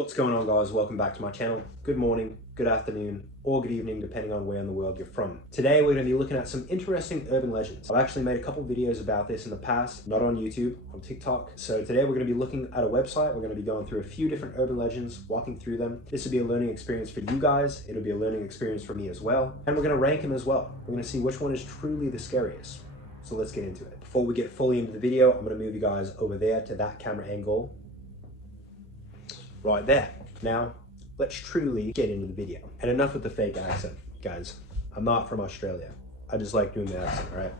What's going on, guys? Welcome back to my channel. Good morning, good afternoon, or good evening, depending on where in the world you're from. Today, we're going to be looking at some interesting urban legends. I've actually made a couple videos about this in the past, not on YouTube, on TikTok. So today we're going to be looking at a website. We're going to be going through a few different urban legends, walking through them. This will be a learning experience for you guys. It'll be a learning experience for me as well. And we're going to rank them as well. We're going to see which one is truly the scariest. So let's get into it. Before we get fully into the video, I'm going to move you guys over there to that camera angle. Right there. Now, let's truly get into the video. And enough with the fake accent, guys. I'm not from Australia. I just like doing the accent, right?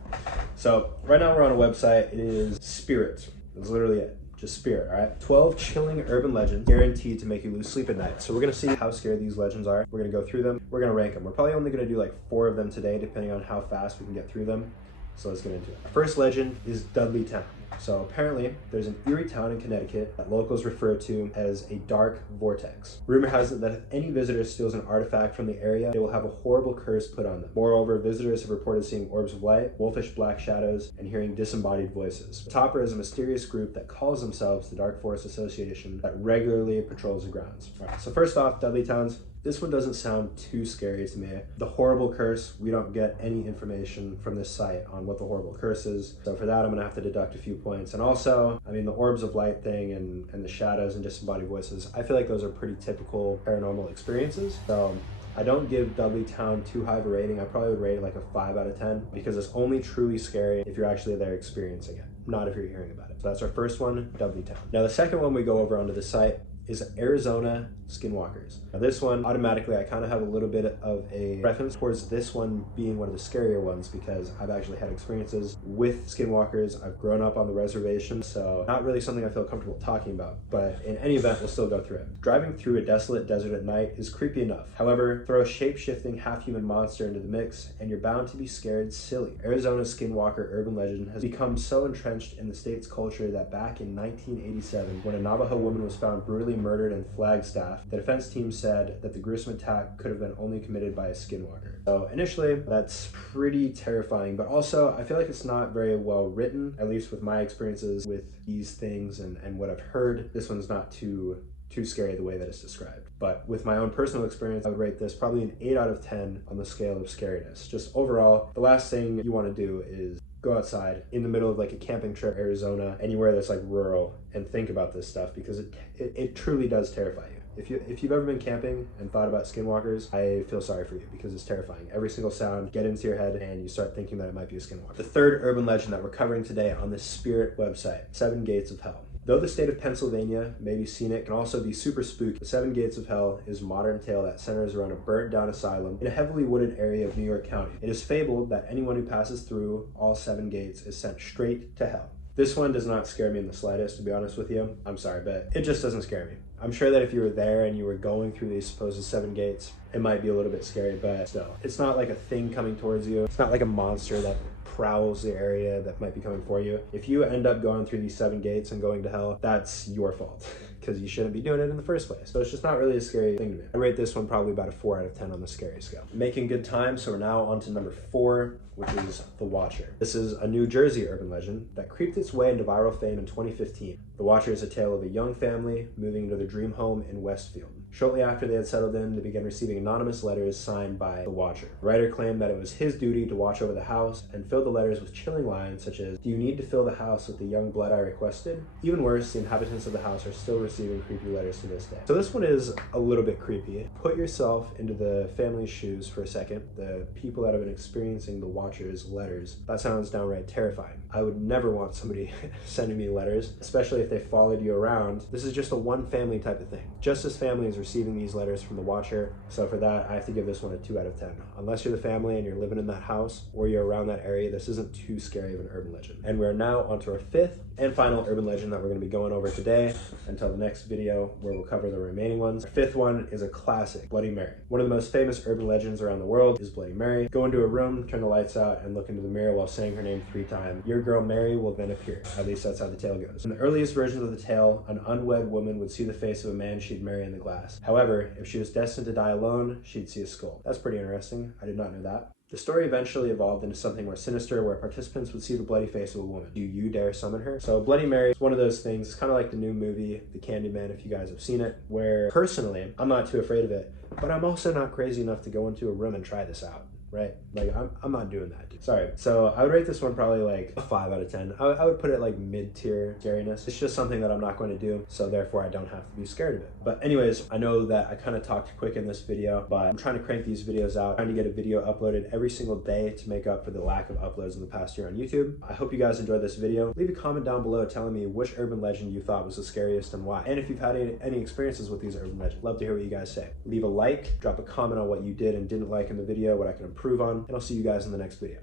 So, right now we're on a website. It is Spirit. That's literally it. Just Spirit, all right? 12 chilling urban legends guaranteed to make you lose sleep at night. So we're gonna see how scary these legends are. We're gonna go through them. We're gonna rank them. We're probably only gonna do like 4 of them today, depending on how fast we can get through them. So let's get into it. Our first legend is Dudley Town. So apparently there's an eerie town in Connecticut that locals refer to as a dark vortex. Rumor has it that if any visitor steals an artifact from the area, they will have a horrible curse put on them. Moreover, visitors have reported seeing orbs of light, wolfish black shadows, and hearing disembodied voices. The Topper is a mysterious group that calls themselves the Dark Forest Association that regularly patrols the grounds. All right, so first off, Dudley Town's. This one doesn't sound too scary to me. The horrible curse, we don't get any information from this site on what the horrible curse is. So for that, I'm gonna have to deduct a few points. And also, I mean, the orbs of light thing and the shadows and disembodied voices, I feel like those are pretty typical paranormal experiences. So I don't give Dudley Town too high of a rating. I probably would rate it like a 5 out of 10 because it's only truly scary if you're actually there experiencing it, not if you're hearing about it. So that's our first one, Dudley Town. Now the second one we go over onto the site is Arizona Skinwalkers. Now this one, automatically, I kind of have a little bit of a preference towards this one being one of the scarier ones because I've actually had experiences with Skinwalkers. I've grown up on the reservation, so not really something I feel comfortable talking about, but in any event, we'll still go through it. Driving through a desolate desert at night is creepy enough. However, throw a shape-shifting half-human monster into the mix and you're bound to be scared silly. Arizona's Skinwalker urban legend has become so entrenched in the state's culture that back in 1987, when a Navajo woman was found brutally murdered in Flagstaff, the defense team said that the gruesome attack could have been only committed by a skinwalker. So initially, that's pretty terrifying, but also I feel like it's not very well written, at least with my experiences with these things and what I've heard. This one's not too scary the way that it's described. But with my own personal experience, I would rate this probably an 8 out of 10 on the scale of scariness. Just overall, the last thing you want to do is go outside in the middle of like a camping trip, Arizona, anywhere that's like rural, and think about this stuff because it truly does terrify you. If you've ever been camping and thought about skinwalkers, I feel sorry for you because it's terrifying. Every single sound get into your head and you start thinking that it might be a skinwalker. The third urban legend that we're covering today on the Spirit website, 7 Gates of Hell. Though the state of Pennsylvania may be scenic and also be super spooky, the 7 Gates of Hell is a modern tale that centers around a burnt-down asylum in a heavily wooded area of New York County. It is fabled that anyone who passes through all 7 gates is sent straight to hell. This one does not scare me in the slightest, to be honest with you. I'm sorry, but it just doesn't scare me. I'm sure that if you were there and you were going through these supposed 7 gates, it might be a little bit scary, but still, it's not like a thing coming towards you. It's not like a monster that prowls the area that might be coming for you. If you end up going through these 7 gates and going to hell, that's your fault because you shouldn't be doing it in the first place. So it's just not really a scary thing to me. I rate this one probably about a 4 out of 10 on the scary scale. Making good time, so we're now on to number 4, which is The Watcher. This is a New Jersey urban legend that creeped its way into viral fame in 2015. The Watcher is a tale of a young family moving into their dream home in Westfield. Shortly after they had settled in, they began receiving anonymous letters signed by the Watcher. The writer claimed that it was his duty to watch over the house and filled the letters with chilling lines such as, "Do you need to fill the house with the young blood I requested?" Even worse, the inhabitants of the house are still receiving creepy letters to this day. So this one is a little bit creepy. Put yourself into the family's shoes for a second. The people that have been experiencing the Watcher's letters. That sounds downright terrifying. I would never want somebody sending me letters, especially if they followed you around. This is just a one family type of thing. Just this family is receiving these letters from the Watcher. So for that, I have to give this one a 2 out of 10. Unless you're the family and you're living in that house or you're around that area, this isn't too scary of an urban legend. And we're now onto our 5th and final urban legend that we're going to be going over today until the next video where we'll cover the remaining ones. Our 5th one is a classic, Bloody Mary. One of the most famous urban legends around the world is Bloody Mary. Go into a room, turn the lights out, and look into the mirror while saying her name 3 times. Your girl Mary will then appear. At least that's how the tale goes. In the earliest versions of the tale, an unwed woman would see the face of a man she'd marry in the glass. However, if she was destined to die alone, she'd see a skull. That's pretty interesting. I did not know that. The story eventually evolved into something more sinister, where participants would see the bloody face of a woman. Do you dare summon her? So Bloody Mary is one of those things. It's kind of like the new movie, The Candyman, if you guys have seen it, where personally, I'm not too afraid of it, but I'm also not crazy enough to go into a room and try this out. Right? Like, I'm not doing that, dude. Sorry. So I would rate this one probably like a 5 out of 10. I would put it like mid-tier scariness. It's just something that I'm not going to do, so therefore I don't have to be scared of it. But anyways, I know that I kind of talked quick in this video, but I'm trying to crank these videos out, trying to get a video uploaded every single day to make up for the lack of uploads in the past year on YouTube. I hope you guys enjoyed this video. Leave a comment down below telling me which urban legend you thought was the scariest and why. And if you've had any experiences with these urban legends, love to hear what you guys say. Leave a like, drop a comment on what you did and didn't like in the video, what I can improve on, and I'll see you guys in the next video.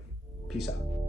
Peace out.